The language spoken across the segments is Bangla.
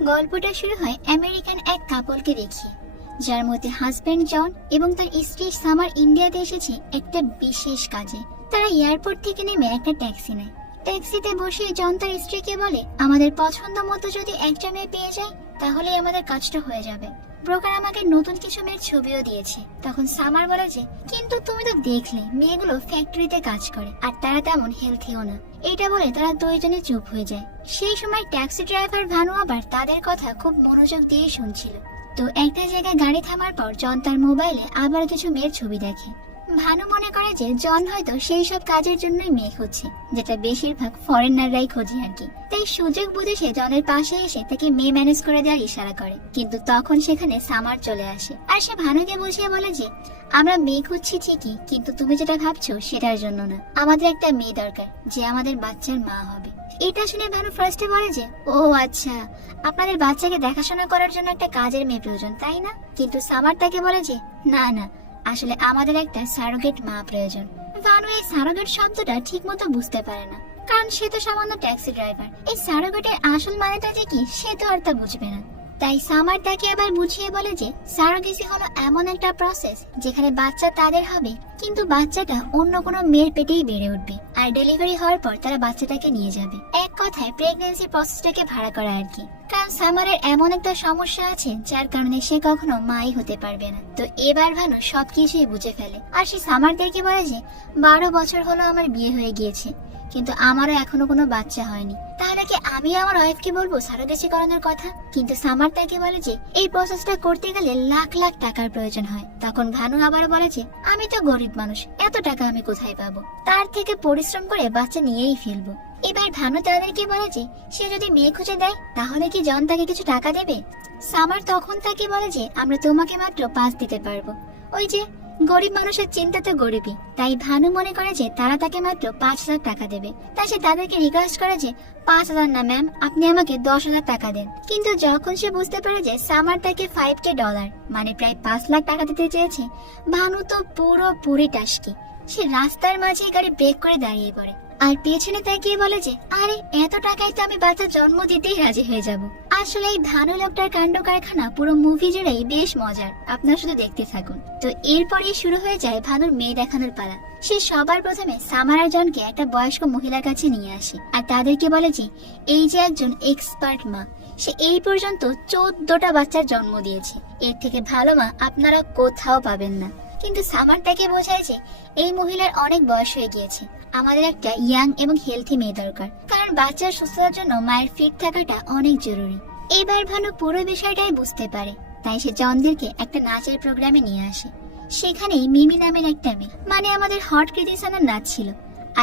গল্পটা শুরু হয় আমেরিকান এক কাপলকে দেখিয়ে, যার মধ্যে হাজবেন্ড জন এবং তার স্ত্রী সামার ইন্ডিয়াতে এসেছে একটা বিশেষ কাজে। তারা এয়ারপোর্ট থেকে নেমে একটা ট্যাক্সি নেয়। ট্যাক্সিতে বসে জন তার স্ত্রীকে বলে, আমাদের পছন্দ মতো যদি একটা মেয়ে পেয়ে যায় তাহলে আমাদের কাজটা হয়ে যাবে। ব্রোকার আমাকে নতুন কিছু মেয়ের ছবিও দিয়েছে। তখন সামার বলে যে, কিন্তু তুমি তো দেখলে মেয়েগুলো ফ্যাক্টরিতে কাজ করে আর তারা তেমন হেলথিও না। এটা বলে তারা দুইজনে চুপ হয়ে যায়। সেই সময় ট্যাক্সি ড্রাইভার ভানু আবার তাদের কথা খুব মনোযোগ দিয়ে শুনছিল। তো একটা জায়গায় গাড়ি থামার পর জন তার মোবাইলে আবার কিছু মেয়ের ছবি দেখে। ভানু মনে করে যে জন হয়তো সেই সব কাজের জন্যই মেয়ে খুঁজছে, যেটা বেশিরভাগ ফরেনাররাই খোঁজে আর কি। তাই সুযোগ বুঝে সে জনের পাশে এসে তাকে মেয়ে ম্যানেজ করে দেওয়ার ইশারা করে। কিন্তু তখন সেখানে সামার চলে আসে আর সে ভানুকে বুঝিয়ে বলে যে, আমরা মেয়ে খুঁজছি ঠিকই, কিন্তু তুমি যেটা ভাবছো সেটার জন্য না। আমাদের একটা মেয়ে দরকার যে আমাদের বাচ্চার মা হবে। এটা শুনে ভানু ফার্স্টে বলে যে, ও আচ্ছা, আপনাদের বাচ্চাকে দেখাশোনা করার জন্য একটা কাজের মেয়ে প্রয়োজন, তাই না? কিন্তু সামার তাকে বলে যে, না না, আসলে আমাদের একটা সারোগেট মা প্রয়োজন। ভানু এই সারোগেট শব্দটা ঠিক মতো বুঝতে পারে না, কারণ সে তো সামান্য ট্যাক্সি ড্রাইভার। এই সারোগেটের আসল মানেটা যে কি সে তো আর তা বুঝবে না। তাই সামার তাকে আবার বুঝিয়ে বলে যে, সারোগেসি হলো এমন একটা প্রসেস যেখানে বাচ্চা তাদের হবে, কিন্তু বাচ্চাটা অন্য কোনো মেয়ের পেটেই বেড়ে উঠবে আর ডেলিভারি হওয়ার পর তারা বাচ্চাটাকে নিয়ে যাবে। এক কথায় প্রেগন্যান্সি প্রসেসটাকে ভাড়া করা আর কি। কারণ সামারের এমন একটা সমস্যা আছে যার কারণে সে কখনো মাই হতে পারবে না। তো এবার ভানু সবকিছুই বুঝে ফেলে আর সে সামারদেরকে বলে যে, 12 বছর হলো আমার বিয়ে হয়ে গিয়েছে, কিন্তু আমারও এখনো কোনো বাচ্চা হয়নি। তাহলে কি আমি আমার ওয়াইফকে বলবো সারোগেসি করানোর কথা? কিন্তু সামার তাকে বলে যে, এই প্রসেসটা করতে গেলে লাখ লাখ টাকার প্রয়োজন হয়। তখন ভানু আবার বলে যে, আমি তো গরিব মানুষ, এত টাকা আমি কোথায় পাবো? তার থেকে পরিশ্রম করে বাচ্চা নিয়েই ফেলবো। এবার ভানু তাদেরকে বলে যে, সে যদি মেয়ে খুঁজে দেয় তাহলে কি জন তাকে কিছু টাকা দেবে? সামার তখন তাকে বলে যে, আমরা তোমাকে মাত্র 5 দিতে পারবো। ওই যে গরিব মানুষের চিন্তা তো গরিবই। তাই ভানু মনে করে যে তারা তাকে মাত্র 5,000 টাকা দেবে। তাই সে তাদেরকে রিকোয়েস্ট করে যে, 5,000 না ম্যাম, আপনি আমাকে 10,000 টাকা দেন। কিন্তু যখন সে বুঝতে পারে যে সামার তাকে $5,000 মানে প্রায় 5 লাখ টাকা দিতে চেয়েছে, ভানু তো পুরোপুরি টাসকি। সে রাস্তার মাঝে গাড়ি ব্রেক করে দাঁড়িয়ে পড়ে আর পেছনে তাকিয়ে বলে যে, আরে এত টাকায় তো আমি বাচ্চা জন্ম দিতেই রাজি হয়ে যাব। আসলে এই ভানু লোকটার কাণ্ড কারখানা পুরো মুভি জুড়েই বেশ মজার, আপনারা শুধু দেখতে থাকুন। তো এরপরেই শুরু হয়ে যায় ভানুর মেয়ে দেখানোর পালা। সে সবার প্রথমে সামার আর জনকে একটা বয়স্ক মহিলার কাছে নিয়ে আসে আর তাদেরকে বলে যে, এই যে একজন এক্সপার্ট মা, সে এই পর্যন্ত 14টা বাচ্চার জন্ম দিয়েছে। এর থেকে ভালো মা আপনারা কোথাও পাবেন না। কিন্তু সামার তাকে বোঝায় যে, এই মহিলার অনেক বয়স হয়ে গিয়েছে, আমাদের একটা ইয়াং এবং হেলথি মেয়ে দরকার, কারণ বাচ্চার সুস্থতার জন্য মায়ের ফিট থাকাটা অনেক জরুরি। এবার ভানু পুরো বিষয়টাই বুঝতে পারে। তাই সে জনদেরকে একটা নাচের প্রোগ্রামে নিয়ে আসে। সেখানেই মিমি নামের একটা মেয়ে, মানে আমাদের হট কৃতিসানার নাচ ছিল।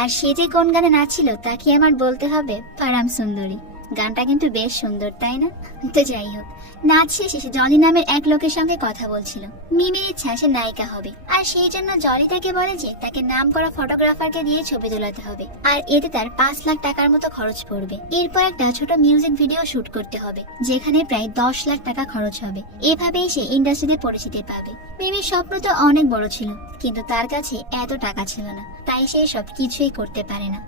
আর সে যে কোন গানে নাচছিল তা কি আমার বলতে হবে? পারাম সুন্দরী। গানটা কিন্তু বেশ সুন্দর, তাই না? তো যাই হোক, নাচ শেষে সে জলি নামের এক লোকের সঙ্গে কথা বলছিল। মিমির ইচ্ছা সে নায়িকা হবে, আর সেই জন্য জলি তাকে বলে যে তাকে নাম করা ফটোগ্রাফারকে দিয়ে ছবি তোলাতে হবে, আর এতে তার 5 লাখ টাকার মতো খরচ পড়বে। এরপর একটা ছোট মিউজিক ভিডিও শুট করতে হবে, যেখানে প্রায় 10 লাখ টাকা খরচ হবে। এভাবেই সে ইন্ডাস্ট্রিতে পরিচিতি পাবে। মিমির স্বপ্ন তো অনেক বড় ছিল, কিন্তু তার কাছে এত টাকা ছিল না, তাই সে সব কিছুই করতে পারে না।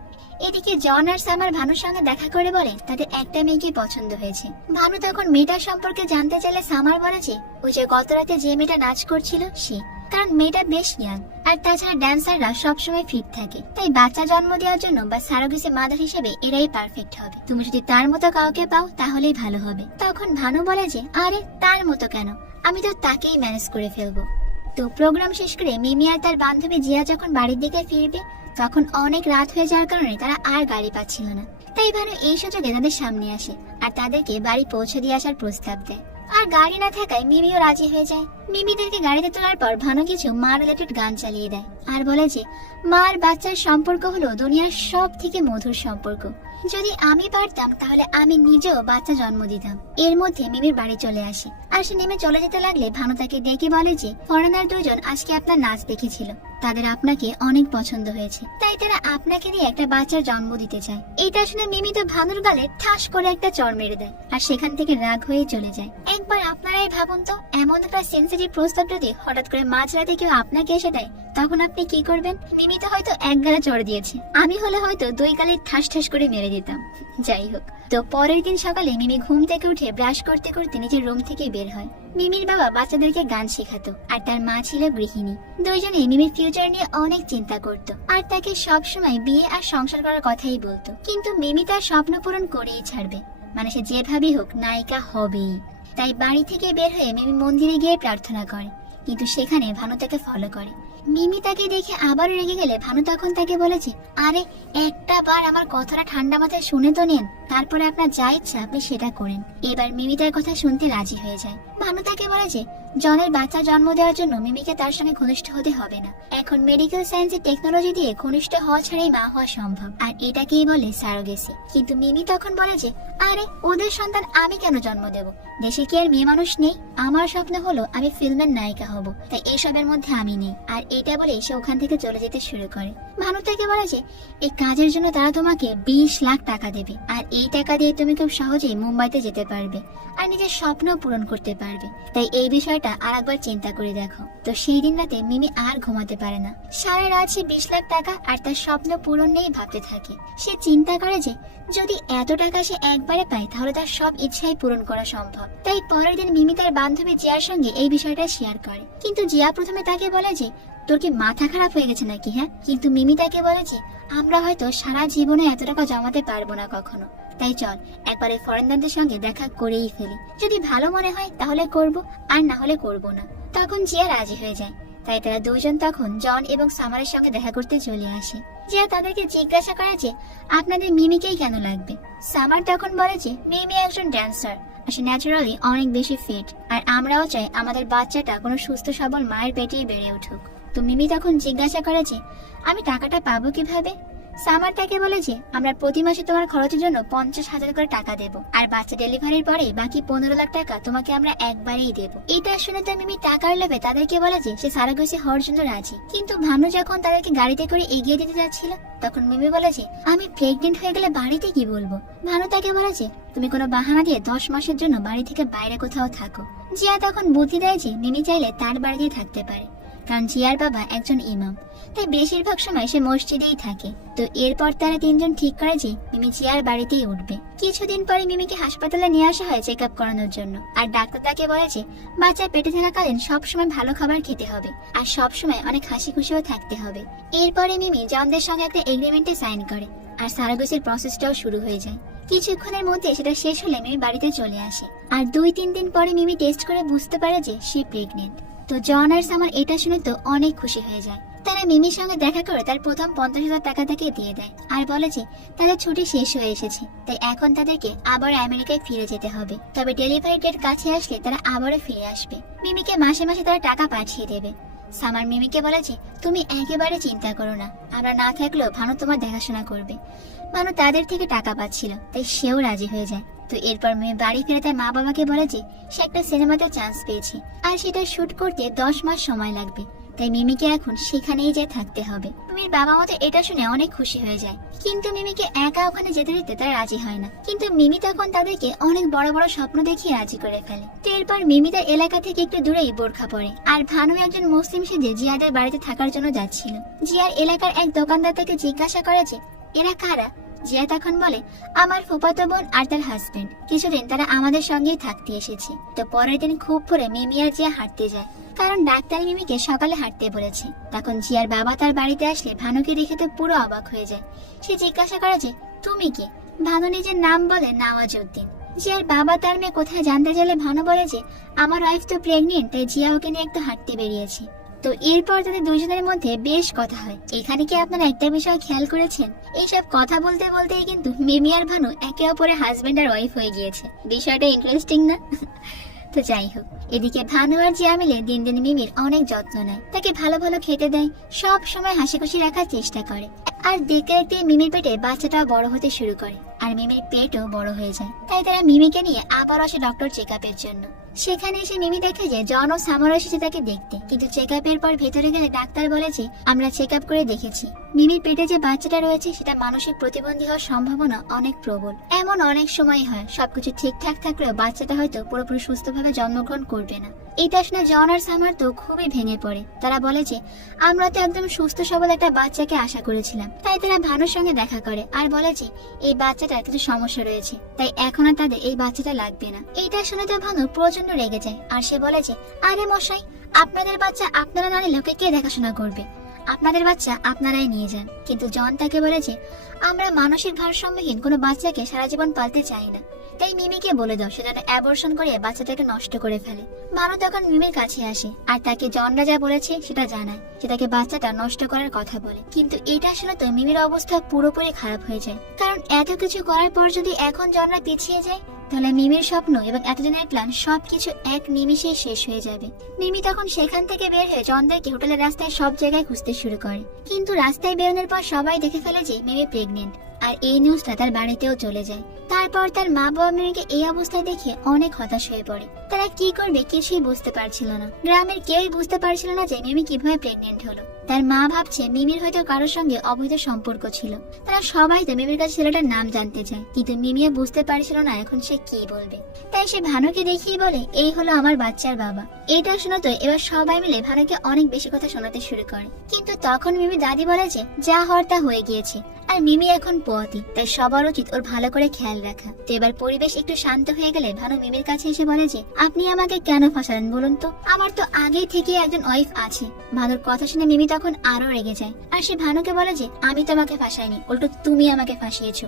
এদিকে জন আর সামার ভানুর সঙ্গে দেখা করে বলে তাদের একটা মেয়েকে পছন্দ হয়েছে। ভানু তখন মেয়েটার সম্পর্কে জানতে চাইলে সামার বলে যে, ওই যে গত রাতে যে মেয়েটা নাচ করছিল সে, কারণ মেয়েটা বেশ ইয়াং আর তাছাড়া ড্যান্সাররা সবসময় ফিট থাকে। তাই বাচ্চা জন্ম দেওয়ার জন্য বা সারোগেসি মাদার হিসেবে এরাই পারফেক্ট হবে। তুমি যদি তার মতো কাউকে পাও তাহলেই ভালো হবে। তখন ভানু বলে যে, আরে তার মতো কেন, আমি তো তাকেই ম্যানেজ করে ফেলবো। তো প্রোগ্রাম শেষ করে মিমি আর তার বান্ধবী জিয়া যখন বাড়ির দিকে ফিরবে, তখন অনেক রাত হয়ে যাওয়ার কারণে তারা আর গাড়ি পাচ্ছিল না। তাই ভানু এই সুযোগে তাদের সামনে আসে আর তাদেরকে বাড়ি পৌঁছে দিয়ে আসার প্রস্তাব দেয়। আর গাড়ি না থাকায় মিমিও রাজি হয়ে যায়। মিমিদেরকে গাড়িতে তোলার পর ভানু কিছু মা রিলেটেড গান চালিয়ে দেয় আর বলে যে, মা আর বাচ্চার সম্পর্ক হলো দুনিয়ার সব থেকে মধুর সম্পর্ক। যদি আমি পারতাম তাহলে আমি নিজেও বাচ্চা জন্ম দিতাম। এর মধ্যে মিমির বাড়ি চলে আসে আর সে নেমে চলে যেতে লাগলে ভানু তাকে ডেকে বলে যে, ফরেনার 2 জন আজকে আপনার নাচ দেখেছিল, তাদের আপনাকে অনেক পছন্দ হয়েছে, তাই তারা আপনাকে দিয়ে একটা বাচ্চার জন্ম দিতে চায়। এটা শুনে মিমি তো ভানুর গালে ঠাস করে একটা চড় মেরে দেয় আর সেখান থেকে রাগ হয়ে চলে যায়। একবার আপনারাই ভাবুন তো, এমন একটা সেন্সিটিভ প্রস্তাব যদি হঠাৎ করে মাঝরাতে কেউ আপনাকে এসে দেয়, তখন আপনি আপনি কি করবেন? মিমি তো হয়তো এক গালে চড় দিয়েছে, আমি হলে হয়তো দুই গালে ঠাস ঠাস করে মেরে দিতাম। যাই হোক, তো পরের দিন সকালে মিমি ঘুম থেকে উঠে ব্রাশ করতে করতে নিজের রুম থেকে বের হয়। মিমির বাবা বাচ্চাদেরকে গান শেখাতো আর তার মা ছিল গৃহিণী। দুইজনে মিমির ফিউচার নিয়ে অনেক চিন্তা করত আর তাকে সব সময় বিয়ে আর সংসার করার কথাই বলতো। কিন্তু মিমি তার স্বপ্ন পূরণ করেই ছাড়বে, মানে সে যেভাবেই হোক নায়িকা হবেই। তাই বাড়ি থেকে বের হয়ে মিমি মন্দিরে গিয়ে প্রার্থনা করে, কিন্তু সেখানে ভানু তাকে ফলো করে। মিমি তাকে দেখে আবার রেগে গেলে ভানু তখন তাকে বলেছে, আরে একটা বার আমার কথাটা ঠান্ডা মাথায় শুনে তো নেন, তারপরে আপনার যা ইচ্ছা আপনি সেটা করেন। এবার মিমি তার কথা শুনতে রাজি হয়ে যায়। ভানু তাকে বলেছে জনের বাচ্চা জন্ম দেওয়ার জন্য মিমিকে তার সঙ্গে ঘনিষ্ঠ হতে হবে না, এখন মেডিকেল সায়েন্সের টেকনোলজি দিয়ে ঘনিষ্ঠ হওয়া ছাড়াই মা হওয়া সম্ভব, আর এটাকেই বলে সারোগেসি। কিন্তু মিমি তখন বলে যে আরে ওদের সন্তান আমি কেন জন্ম দেব, দেশে কি আর মেয়ে মানুষ নেই? আমার স্বপ্ন হলো আমি ফিল্মের নায়িকা হব, তাই এসবের মধ্যে আমি নেই। আর এটা বলে সে ওখান থেকে চলে যেতে শুরু করে। ভানু তাকে বলে যে এই কাজের জন্য তারা তোমাকে 20 লাখ টাকা দেবে, আর এই টাকা দিয়ে তুমি খুব সহজেই মুম্বাইতে যেতে পারবে আর নিজের স্বপ্ন পূরণ করতে পারবে। তাই এই বিষয়টা আর একবার চিন্তা করে দেখো। তো সেই দিন রাতে মিমি আর ঘুমাতে পারে না। সারা রাত সে 20 লাখ টাকা আর তার স্বপ্ন পূরণ নিয়ে ভাবতে থাকে। সে চিন্তা করে যে যদি এত টাকা সে একবারে পায় তাহলে তার সব ইচ্ছাই পূরণ করা সম্ভব। তাই পরের দিন মিমি তার বান্ধবী জিয়ার সঙ্গে এই বিষয়টা শেয়ার করে। কিন্তু জিয়া প্রথমে তাকে বলে যে তোর কি মাথা খারাপ হয়ে গেছে নাকি? হ্যাঁ, কিন্তু মিমি তাকে বলে যে আমরা হয়তো সারা জীবনে এত টাকা জমাতে পারবো না কখনো, তাই চল একবারে ফরেনদারদের সঙ্গে দেখা করেই ফেলি, যদি ভালো মনে হয় তাহলে করব, আর না হলে করব না। তখন জিয়া রাজি হয়ে যায়। তাই তারা দুজন তখন জন এবং সামারের সঙ্গে দেখা করতে চলে আসে। জিয়া তাদেরকে জিজ্ঞাসা করে যে আপনাদের মিমিকেই কেন লাগবে? সামার তখন বলে যে মিমি একজন ড্যান্সার, সে ন্যাচারালি অনেক বেশি ফিট, আর আমরাও চাই আমাদের বাচ্চাটা কোনো সুস্থ সবল মায়ের পেটেই বেড়ে উঠুক। তো মিমি তখন জিজ্ঞাসা করে যে আমি টাকাটা পাবো কিভাবে? সামার তাকে বলে যে আমরা প্রতি মাসে তোমার খরচের জন্য 50,000 করে টাকা দেব, আর বাচ্চা ডেলিভারির পরে বাকি 15 লাখ টাকা তোমাকে আমরা একবারেই দেব। এটা শুনে তো মিমি টাকার লোভে তাদেরকে বলে যে সে সারাগোসি হওয়ার জন্য রাজি। কিন্তু ভানু যখন তাদেরকে গাড়িতে করে এগিয়ে দিতে যাচ্ছিল তখন মিমি বলে যে আমি প্রেগনেন্ট হয়ে গেলে বাড়িতে কি বলবো? ভানু তাকে বলে যে তুমি কোনো বাহানা দিয়ে 10 মাসের জন্য বাড়ি থেকে বাইরে কোথাও থাকো। জিয়া তখন বুদ্ধি দেয় যে মিমি চাইলে তার বাড়িতেই থাকতে পারে, কারণ জিয়ার বাবা একজন ইমাম, তাই বেশিরভাগ সময় সে মসজিদেই থাকে। তো এরপর তারা তিনজন ঠিক করে যে মিমি জিয়ার বাড়িতেই উঠবে। কিছুদিন পরে মিমিকে হাসপাতালে নিয়ে আসা হয় চেক আপ করানোর জন্য, আর ডাক্তার তাকে বলে যে বাচ্চা পেটে থাকাকালীন সবসময় ভালো খাবার খেতে হবে আর সবসময় অনেক হাসি খুশিও থাকতে হবে। এরপরে মিমি জনদের সঙ্গে একটা এগ্রিমেন্টে সাইন করে, আর সারাগোসির প্রসেসটাও শুরু হয়ে যায়। কিছুক্ষণের মধ্যে সেটা শেষ হলে মিমি বাড়িতে চলে আসে, আর 2-3 দিন পরে মিমি টেস্ট করে বুঝতে পারে যে সে প্রেগনেন্ট। তো জন আর সামার এটা শুনে তো অনেক খুশি হয়ে যায়। তারা মিমির সঙ্গে দেখা করে তার প্রথম 50,000 টাকা তাকে দিয়ে দেয়, আর বলে যে তাদের ছুটি শেষ হয়ে এসেছে, তাই এখন তাদেরকে আবার আমেরিকায় ফিরে যেতে হবে। তবে ডেলিভারি ডেট কাছে আসলে তারা আবারও ফিরে আসবে। মিমিকে মাসে মাসে তারা টাকা পাঠিয়ে দেবে। সামার মিমিকে বলে যে তুমি একেবারে চিন্তা করো না, আমরা না থাকলেও ভানু তোমার দেখাশোনা করবে। ভানু তাদের থেকে টাকা পাচ্ছিল, তাই সেও রাজি হয়ে যায়। তো এরপর মেয়ে বাড়ি ফিরে তার মা বাবাকে বলে যে সে একটা সিনেমাতে চান্স পেয়েছে, আর সেটা শুট করতে 10 মাস সময় লাগবে, তাই মিমিকে এখন সেখানেই যে থাকতে হবে। মিমির বাবা মা তো এটা শুনে অনেক খুশি হয়ে যায়, কিন্তু মিমিকে একা ওখানে যেতে দিতে তারা রাজি হয় না। কিন্তু মিমি তখন তাদেরকে অনেক বড় বড় স্বপ্ন দেখিয়ে রাজি করে ফেলে। তো এরপর মিমি তার এলাকা থেকে একটু দূরেই বোরখা পরে, আর ভানু একজন মুসলিম সেজে জিয়াদের বাড়িতে থাকার জন্য যাচ্ছিল। জিয়ার এলাকার এক দোকানদার তাকে জিজ্ঞাসা করে যে এরা কারা? জিয়া তখন বলে আমার ফুফাতো বোন আর তার হাজবেন্ড, কিছুদিন তারা আমাদের সঙ্গেই থাকতে এসেছে। তো পরের দিন খুব ভোরে মিমি আর জিয়া হাঁটতে যায়, কারণ ডাক্তার মিমিকে সকালে হাঁটতে বলেছে। তখন জিয়ার বাবা তার বাড়িতে আসলে ভানুকে দেখে তো পুরো অবাক হয়ে যায়। সে জিজ্ঞাসা করে যে তুমি কে? ভানু নিজের নাম বলে নওয়াজউদ্দিন। জিয়ার বাবা তার মেয়ে কোথায় জানতে চাইলে ভানু বলে যে আমার ওয়াইফ তো প্রেগনেন্ট, তাই জিয়া ওকে নিয়ে একটু হাঁটতে বেরিয়েছে। তো এরপর তাদের দুজনের মধ্যে বেশ কথা হয়। এখানে কি আপনারা একটা বিষয় খেয়াল করেছেন? এইসব কথা বলতে বলতেই কিন্তু মিমি আর ভানু একে অপরের হাজবেন্ড আর ওয়াইফ হয়ে গিয়েছে। বিষয়টা ইন্টারেস্টিং না? তো যাই হোক, এদিকে ভানু আর জিয়া মিলে দিন দিন মিমির অনেক যত্ন নেয়, তাকে ভালো ভালো খেতে দেয়, সব সময় হাসি খুশি রাখার চেষ্টা করে। আর দেখতে দেখতে মিমির পেটে বাচ্চাটাও বড় হতে শুরু করে, আর মিমির পেটও বড় হয়ে যায়। তাই তারা মিমিকে নিয়ে আবার আসে ডক্টর চেক আপের জন্য। সেখানে এসে মিমি দেখে যে জন ও সামার এসেছে তাকে দেখতে, কিন্তু চেক আপের পর ভেতরে গেলে ডাক্তার বলে যে আমরা চেক আপ করে দেখেছি মিমির পেটে যে বাচ্চাটা রয়েছে সেটা মানসিক প্রতিবন্ধী হওয়ার সম্ভাবনা অনেক প্রবল। এমন অনেক সময় হয় সবকিছু ঠিকঠাক থাকলেও বাচ্চাটা হয়তো পুরোপুরি সুস্থভাবে জন্মগ্রহণ করবে না। এটা শুনে জন আর সামার তো খুবই ভেঙে পড়ে। তারা বলে যে আমরা তো একদম সুস্থ সবল একটা বাচ্চাকে আশা করেছিলাম। তাই তারা ভানুর সঙ্গে দেখা করে আর বলে যে এই বাচ্চাটার কিছু সমস্যা রয়েছে, তাই এখন আর তাদের এই বাচ্চাটা লাগবে না। এইটা শুনে তো ভানু প্রচন্ড রেগে যায় আর সে বলে যে আরে মশাই, আপনাদের বাচ্চা আপনারা না নিলে কে দেখাশোনা করবে? আপনাদের বাচ্চা আপনারাই নিয়ে যান। কিন্তু জন তাকে বলে যে আমরা মানসিক ভারসাম্যহীন কোনো বাচ্চাকে সারা জীবন পালতে চাই না, তাই মিমিকে বলে দাও সে যেন অ্যাবর্শন করে বাচ্চাটাকে নষ্ট করে ফেলে। ভানু তখন মিমির কাছে আসে আর তাকে জনরা যা বলেছে সেটা জানায়, যে তাকে বাচ্চাটা নষ্ট করার কথা বলে। কিন্তু এটা শুনে তো মিমির অবস্থা পুরোপুরি খারাপ হয়ে যায়, কারণ এত কিছু করার পর যদি এখন জনরা পিছিয়ে যায় তাহলে মিমির স্বপ্ন এবং এতদিনের প্ল্যান সবকিছু এক নিমিষে শেষ হয়ে যাবে। মিমি তখন সেখান থেকে বের হয়ে জনদেরকে হোটেলের রাস্তায় সব জায়গায় খুঁজতে শুরু করে, কিন্তু রাস্তায় বেরোনোর পর সবাই দেখে ফেলে যে মিমি প্রেগনেন্ট। আর এই নিউজটা তার বাড়িতেও চলে যায়। তারপর তার মা বাবা মিমিকে এই অবস্থায় দেখে অনেক হতাশ হয়ে পড়ে। তারা কি করবে কিছুই বুঝতে পারছিল না। গ্রামের কেউই বুঝতে পারছিল না যে মিমি কিভাবে প্রেগনেন্ট হলো। তার মা ভাবছে মিমির হয়তো কারোর সঙ্গে অবৈধ সম্পর্ক ছিল। তারা সবাই তো মিমির কাছে ছেলেটার নাম জানতে চায়, কিন্তু মিমিও বুঝতে পারছিল না এখন সে কি বলবে। তাই সে ভানুকে দেখিয়ে বলে এই হলো আমার বাচ্চার বাবা। এটা শুনে তো এবার সবাই মিলে ভানুকে অনেক বেশি কথা শোনাতে শুরু করে। কিন্তু তখন মিমি দাদি বলে যে যা হওয়ার তা হয়ে গিয়েছে, আর মিমি এখন পোয়াতি, তাই সবার উচিত ওর ভালো করে খেয়াল রাখা। তো এবার পরিবেশ একটু শান্ত হয়ে গেলে ভানু মিমির কাছে এসে বলে যে আপনি আমাকে কেন ফাঁসালেন বলুন তো? আমার তো আগে থেকে একজন ওয়াইফ আছে। ভানুর কথা শুনে মিমি তখন আরো রেগে যায় আর সে ভানুকে বলে যে আমি তোমাকে ফাঁসাইনি, উল্টো তুমি আমাকে ফাঁসিয়েছো।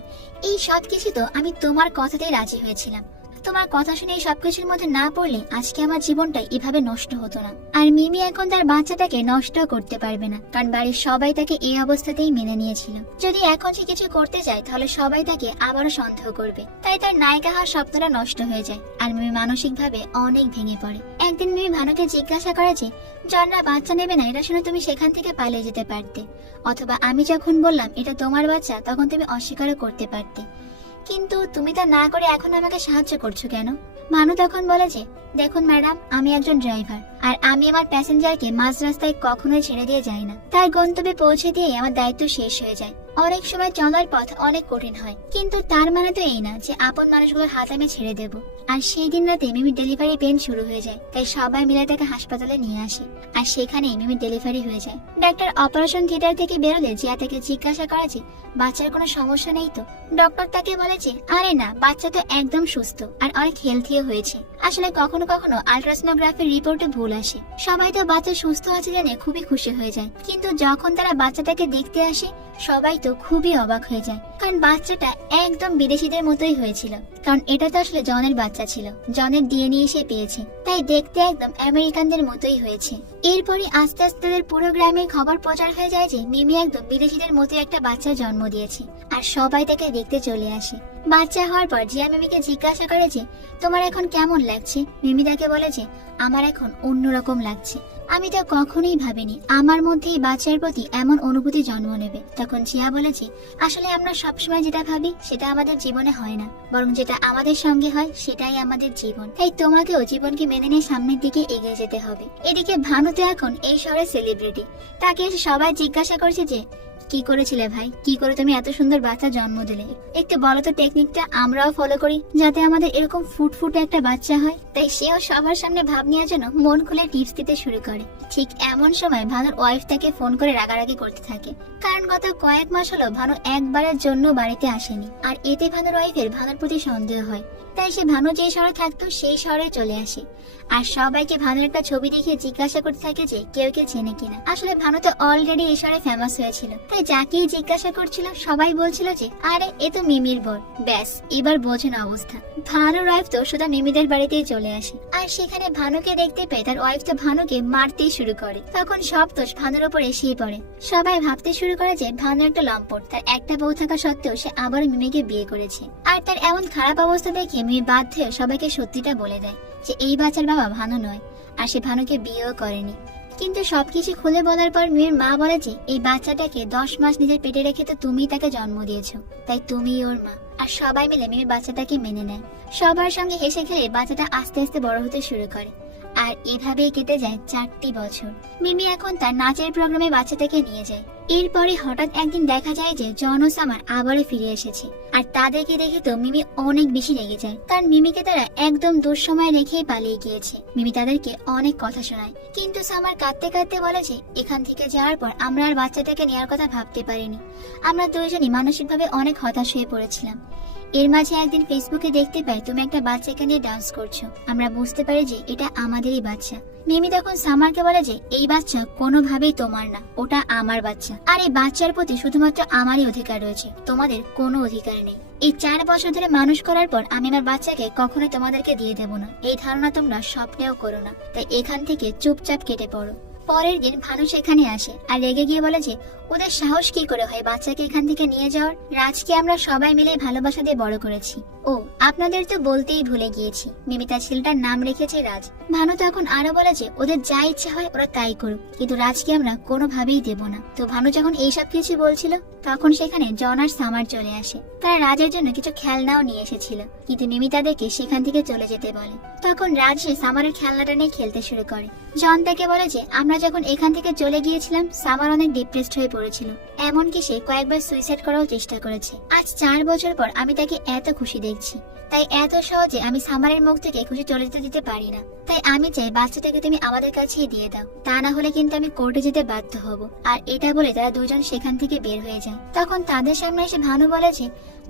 এই সব কিছু তো আমি তোমার কথাতেই রাজি হয়েছিলাম। তোমার কথা শুনে এই সবকিছুর মধ্যে না পড়লে আজকে আমার জীবনটা এভাবে নষ্ট হতো না। আর মিমি এখন তার বাচ্চাটাকে নষ্ট করতে পারবে না, কারণ বাড়ির সবাই তাকে এই অবস্থাতেই মেনে নিয়েছিল। যদি এখন সে কিছু করতে যায় তাহলে সবাই তাকে আবারও সন্দেহ করবে। তাই তার নায়িকা হওয়ার স্বপ্নটা নষ্ট হয়ে যায় আর মিমি মানসিক ভাবে অনেক ভেঙে পড়ে। একদিন মিমি ভানুকে জিজ্ঞাসা করে যে জনরা বাচ্চা নেবে না এটা শুনে তুমি সেখান থেকে পালিয়ে যেতে পারতে, অথবা আমি যখন বললাম এটা তোমার বাচ্চা তখন তুমি অস্বীকারও করতে পারতে, কিন্তু তুমি তা না করে এখন আমাকে সাহায্য করছো কেন? ভানু তখন বলে যে দেখুন ম্যাডাম, আমি একজন ড্রাইভার আর আমি আমার প্যাসেঞ্জারকে মাঝ রাস্তায় কখনোই ছেড়ে দিয়ে যাই না। তার গন্তব্যে পৌঁছে দিয়ে আমার দায়িত্ব শেষ হয়ে যায়। অনেক সময় চলার পথ অনেক কঠিন হয়, কিন্তু তার মানে তো এই না যে আপন মানুষগুলোর হাত আমি ছেড়ে দেব। আর সেই দিন রাতে মিমির ডেলিভারি পেন শুরু হয়ে যায়, তাই সবাই মিলে তাকে হাসপাতালে নিয়ে আসে আর সেখানেই মিমির ডেলিভারি হয়ে যায়। ডাক্তার অপারেশন থিয়েটার থেকে বেরোলে জিয়া তাকে জিজ্ঞাসা করে যে বাচ্চার কোনো সমস্যা নেই তো? ডক্টর তাকে বলে যে আরে না, বাচ্চা তো একদম সুস্থ আর অনেক হেলথিও হয়েছে। আসলে কখনো কখনো আল্ট্রাসোনোগ্রাফির রিপোর্টে ভুল আসে। সবাই তো বাচ্চা সুস্থ আছে জেনে খুবই খুশি হয়ে যায়, কিন্তু যখন তারা বাচ্চাটাকে দেখতে আসে সবাই তো খুবই অবাক হয়ে যায়, কারণ বাচ্চাটা একদম বিদেশিদের মতোই হয়েছিল। কারণ এটা তো আসলে জনের বাচ্চা ছিল, জনের ডিএনএ সে পেয়েছে, তাই দেখতে একদম আমেরিকানদের মতোই হয়েছে। এরপরই আস্তে আস্তে তাদের পুরো গ্রামে খবর প্রচার হয়ে যায় যে মিমি একদম বিদেশিদের মতো একটা বাচ্চার জন্ম দিয়েছে, আর সবাই তাকে দেখতে চলে আসে। বাচ্চা হওয়ার পর জিয়া মিমিকে জিজ্ঞাসা করে যে তোমার এখন কেমন লাগছে? মিমি তাকে বলে যে আমার এখন অন্যরকম লাগছে। আমি তো কখনোই ভাবিনি আমার মধ্যে এই বাচ্চার প্রতি এমন অনুভূতি জন্ম নেবে। তখন জিয়া বলেছে আসলে আমরা সবসময় যেটা ভাবি সেটা আমাদের জীবনে হয় না, বরং যেটা আমাদের সঙ্গে হয় সেটাই আমাদের জীবন। তাই তোমাকেও জীবনকে মেনে নিয়ে সামনের দিকে এগিয়ে যেতে হবে। এদিকে ভানু তো এখন এই শহরের সেলিব্রিটি। তাকে এসে সবাই জিজ্ঞাসা করছে যে কি করেছিলে ভাই, কি করে তুমি এত সুন্দর বাচ্চা জন্ম দিলে? একটু বলো তো টেকনিকটা, আমরাও ফলো করি যাতে আমাদের এরকম ফুটফুটে একটা বাচ্চা হয়। তাই সেও সবার সামনে ভাব নেওয়ার জন্য মন খুলে টিপস দিতে শুরু করে। ঠিক এমন সময় ভানুর ওয়াইফ তাকে ফোন করে রাগারাগি করতে থাকে, কারণ গত কয়েক মাস হলো ভানু একবারের জন্য বাড়িতে আসেনি। আর এতে ভানুর ওয়াইফের ভানুর প্রতি সন্দেহ হয়, তাই সে ভানু যে শহরে থাকতো সেই শহরে চলে আসে আর সবাইকে ভানুর একটা ছবি দেখিয়ে জিজ্ঞাসা করতে থাকে যে কেউ কেউ চেনে কিনা। আসলে ভানু তো অলরেডি এই শহরে ফেমাস হয়েছিল, তাই যাকেই জিজ্ঞাসা করছিল সবাই বলছিল যে আরে এ তো মিমির বর। ব্যাস এবার বোঝেন অবস্থা। ভানুর ওয়াইফ তো শুধু মিমিদের বাড়িতেই চলে আসে, আর সেখানে ভানুকে দেখতে পেয়ে তার ওয়াইফ তো ভানুকে মারতেই শুরু করে। তখন সব দোষ ভানুর উপর এসেই পড়ে। সবাই ভাবতে শুরু করে যে ভানু একটা লম্পট, তার একটা বউ থাকা সত্ত্বেও সে আবার মিমিকে বিয়ে করেছে। আর তার এমন খারাপ অবস্থা দেখে মিমি বাধ্য হয়ে সবাইকে সত্যিটা বলে দেয় যে এই বাচ্চার বাবা ভানু নয়, আর সে ভানুকে বিয়েও করেনি। কিন্তু সবকিছু খুলে বলার পর মেয়ের মা বলে যে এই বাচ্চাটাকে 10 মাস নিজের পেটে রেখে তো তুমিই তাকে জন্ম দিয়েছো, তাই তুমিই ওর মা। আর সবাই মিলে মিমি বাচ্চাটাকে মেনে নেয়। সবার সঙ্গে হেসে খেলে বাচ্চাটা আস্তে আস্তে বড় হতে শুরু করে। আর এভাবেই কেটে যায় 4টি বছর। মিমি এখন তার নাচের প্রোগ্রামে বাচ্চাটাকে নিয়ে যায়। এরপরে হঠাৎ একদিন দেখা যায় যে জন ও সামার আবারও ফিরে এসেছে। আর তাদেরকে দেখে তো মিমি অনেক বেশি রেগে যায়, কারণ মিমিকে তারা একদম দুঃসময় রেখেই পালিয়ে গিয়েছে। মিমি তাদেরকে অনেক কথা শোনায়, কিন্তু সামার কাঁদতে কাঁদতে বলে যে এখান থেকে যাওয়ার পর আমরা আর বাচ্চাটাকে নেওয়ার কথা ভাবতে পারিনি। আমরা দুইজনই মানসিকভাবে অনেক হতাশ হয়ে পড়েছিলাম। এর মাঝে একদিন ফেসবুকে দেখতে পাই তুমি একটা বাচ্চাকে নিয়ে ডান্স করছো। আমরা বুঝতে পারি যে এটা আমাদেরই বাচ্চা। মিমি তখন সামারকে বলে যে এই বাচ্চা কোনোভাবেই তোমার না, ওটা আমার বাচ্চা। আর এই বাচ্চার প্রতি শুধুমাত্র আমারই অধিকার রয়েছে, তোমাদের কোনো অধিকার নেই। এই 4 বছর ধরে মানুষ করার পর আমি আমার বাচ্চাকে কখনোই তোমাদেরকে দিয়ে দেব না, এই ধারণা তোমরা স্বপ্নেও করো না। তাই এখান থেকে চুপচাপ কেটে পড়ো। পরের দিন ভানু সেখানে আসে আর রেগে গিয়ে বলে যে ওদের সাহস কি করে হয় বাচ্চাকে এখান থেকে নিয়ে যাওয়ার। রাজকে আমরা সবাই মিলে ভালোবাসা দিয়ে বড় করেছি। ও আপনাদের তো বলতেই ভুলে গিয়েছি, মিমি তার ছেলেটার নাম রেখেছে রাজ। ভানু তখন আরো বলে যে ওদের যা ইচ্ছা হয় ওরা তাই করুক, কিন্তু রাজকে আমরা কোনোভাবেই দেব না। তো ভানু যখন এইসব কিছু বলছিল তখন সেখানে জন আর সামার চলে আসে। তারা রাজের জন্য কিছু খেলনাও নিয়ে এসেছিল, কিন্তু মিমি তাদেরকে সেখান থেকে চলে যেতে বলে। তখন রাজ সে সামারের খেলনাটা নিয়ে খেলতে শুরু করে। জন তাকে বলে যে আমরা যখন এখান থেকে চলে গিয়েছিলাম সামার অনেক ডিপ্রেসড হয়ে পড়েছিল, এমনকি সে কয়েকবার সুইসাইড করার চেষ্টা করেছে। আজ 4 বছর পর আমি তাকে এত খুশি দেখছি, তাই এত সহজে আমি সামারের মুখ থেকে খুশি চলে যেতে দিতে পারি না। তাই আমি চাই বাচ্চাটাকে তুমি আমাদের কাছেই দিয়ে দাও, তা না হলে কিন্তু আমি কোর্টে যেতে বাধ্য হব। আর এটা বলে তারা দুজন সেখান থেকে বের হয়ে যায়। তখন তাদের সামনে এসে ভানু বলে যে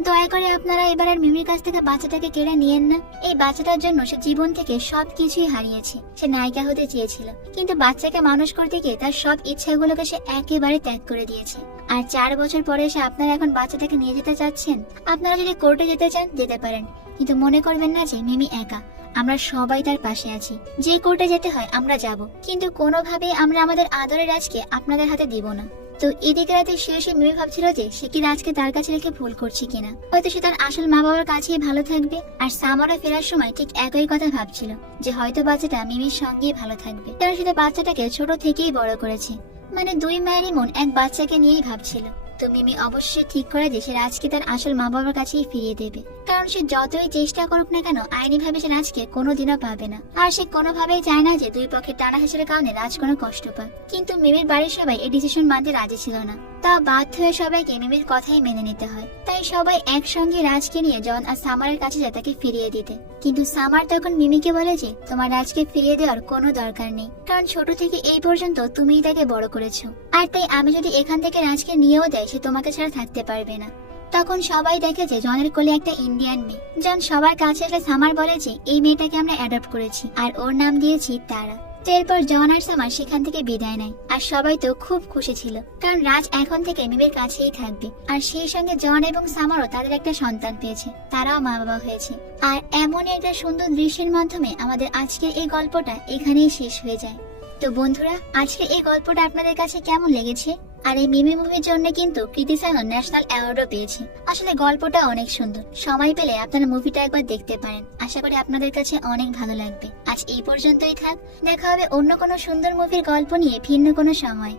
দয়া করে আপনারা এবার আর মিমির কাছ থেকে বাচ্চাটাকে কেড়ে নিয়েন না। এই বাচ্চাটার জন্য সে জীবন থেকে সবকিছুই হারিয়েছে। সে নায়িকা হতে চেয়েছিল, কিন্তু বাচ্চাকে মানুষ করতে গিয়ে তার সব ইচ্ছাগুলোকে সে একেবারে ত্যাগ করে দিয়েছে। আর 4 বছর পরে এসে আপনারা এখন বাচ্চাটাকে নিয়ে যেতে চাচ্ছেন। আপনারা যদি কোর্টে যেতে চান যেতে পারেন, কিন্তু মনে করবেন না যে মিমি একা, আমরা সবাই তার পাশে আছি। যে কোর্টে যেতে হয় আমরা যাব, কিন্তু কোনোভাবেই আমরা আমাদের আদরের রাজকে আপনাদের হাতে দিব না। তো এদিকে রাতে শুয়ে মিমি ভাবছিল যে সে কি রাজকে তার কাছে রেখে ভুল করছে কিনা। হয়তো সে তার আসল মা বাবার কাছেই ভালো থাকবে। আর সামারা ফেরার সময় ঠিক একই কথা ভাবছিল যে হয়তো বাচ্চাটা মিমির সঙ্গেই ভালো থাকবে, কারণ সেটা বাচ্চাটাকে ছোট থেকেই বড় করেছে। মানে 2 মায়েরই মন এক বাচ্চাকে নিয়েই ভাবছিল। তো মিমি অবশ্যই ঠিক করে যে সে রাজকে তার আসল মা বাবার কাছেই ফিরিয়ে দেবে, কারণ সে যতই চেষ্টা করুক না কেন আইনি ভাবে সে রাজকে কোনোদিনও পাবে না। আর সে কোনোভাবেই চায় না যে 2 পক্ষের টানাহেঁচড়ার কারণে রাজ কোনো কষ্ট পাক। কিন্তু মিমির বাড়ির সবাই এই ডিসিশন মানতে রাজি ছিল না, তা বাধ্য হয়ে সবাইকে মিমির কথাই মেনে নিতে হয়। তাই সবাই একসঙ্গে রাজকে নিয়ে জন আর সামারের কাছে যায় তাকে ফিরিয়ে দিতে। কিন্তু সামার তখন মিমিকে বলে যে তোমার রাজকে ফিরিয়ে দেওয়ার কোনো দরকার নেই, কারণ ছোট থেকে এই পর্যন্ত তুমিই তাকে বড় করেছো। আর তাই আমি যদি এখান থেকে রাজকে নিয়েও দেয় সে তোমাকে ছাড়া থাকতে পারবে না। তখন সবাই দেখে যে জনের কোলে একটা ইন্ডিয়ান মেয়ে। জন সবার কাছে এসে সামার বলে যে এই মেয়েটাকে আমরা অ্যাডপ্ট করেছি আর ওর নাম দিয়েছি তারা। তো এরপর জন আর সামার সেখান থেকে বিদায় নেয়। আর সবাই তো খুব খুশি ছিল, কারণ রাজ এখন থেকে মিমির কাছেই থাকবে। আর সেই সঙ্গে জন এবং সামারও তাদের একটা সন্তান পেয়েছে, তারাও মা বাবা হয়েছে। আর এমন একটা সুন্দর দৃশ্যের মাধ্যমে আমাদের আজকের এই গল্পটা এখানেই শেষ হয়ে যায়। তো বন্ধুরা, আজকে এই গল্পটা আপনাদের কাছে কেমন লেগেছে? আর এই মিমি মুভির জন্য কিন্তু কৃতি সেনন ন্যাশনাল অ্যাওয়ার্ডও পেয়েছে। আসলে গল্পটা অনেক সুন্দর, সময় পেলে আপনারা মুভিটা একবার দেখতে পারেন। আশা করি আপনাদের কাছে অনেক ভালো লাগবে। আজ এই পর্যন্তই থাক, দেখা হবে অন্য কোনো সুন্দর মুভির গল্প নিয়ে ভিন্ন কোনো সময়।